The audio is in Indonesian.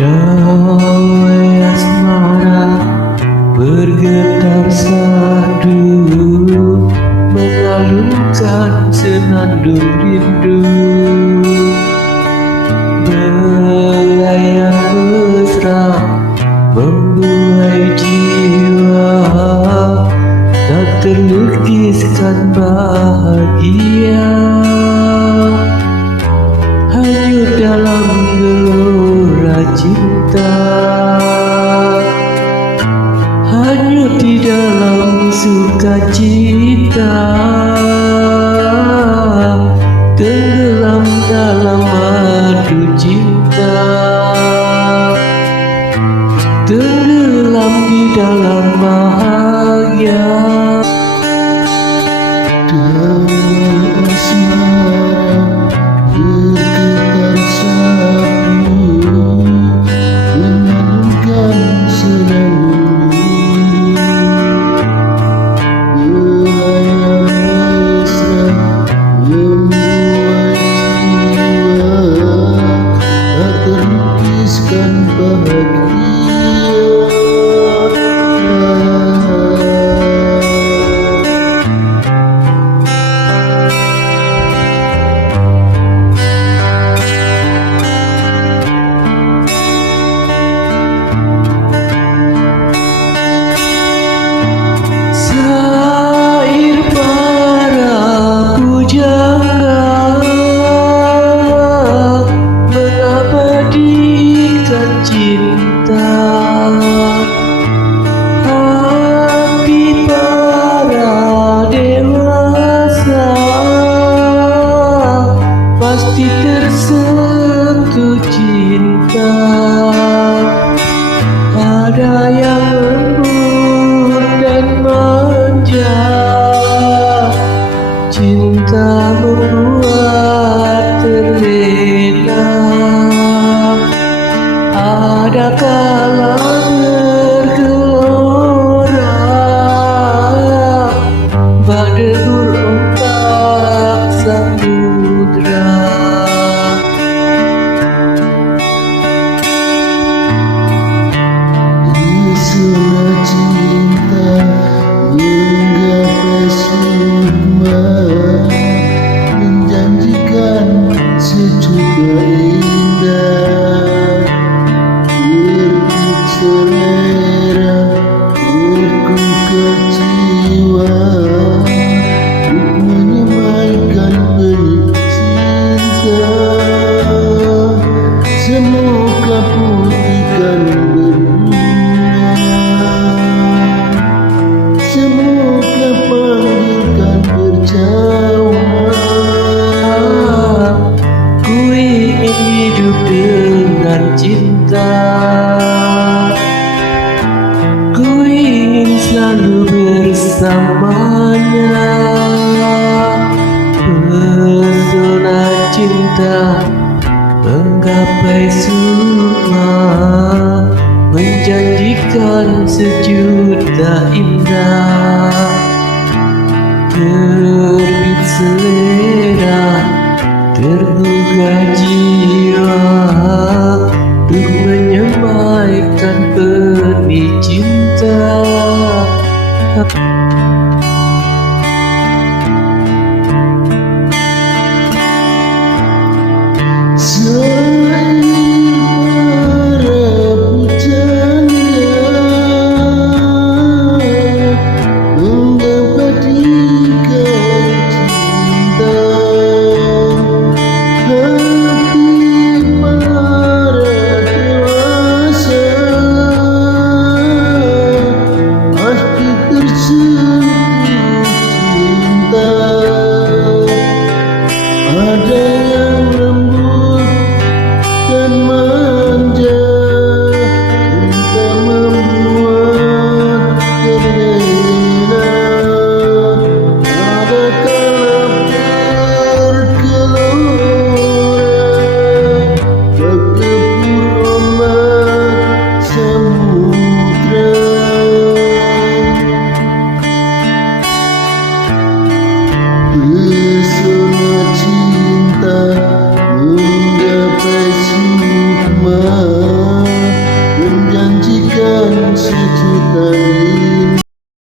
Gawai asmara bergetar sadu Mengalunkan senandung rindu Belayar mesra membuai jiwa Tak terlukiskan bahagia. Hanyut dalam cinta Hanyut di dalam sukacita Yeah. Sejuta hidup dengan cinta. Ku ingin selalu bersamanya. Pesona cinta Menggapai semua. Menjanjikan sejuta indah. Terbit selera Tergugah jiwa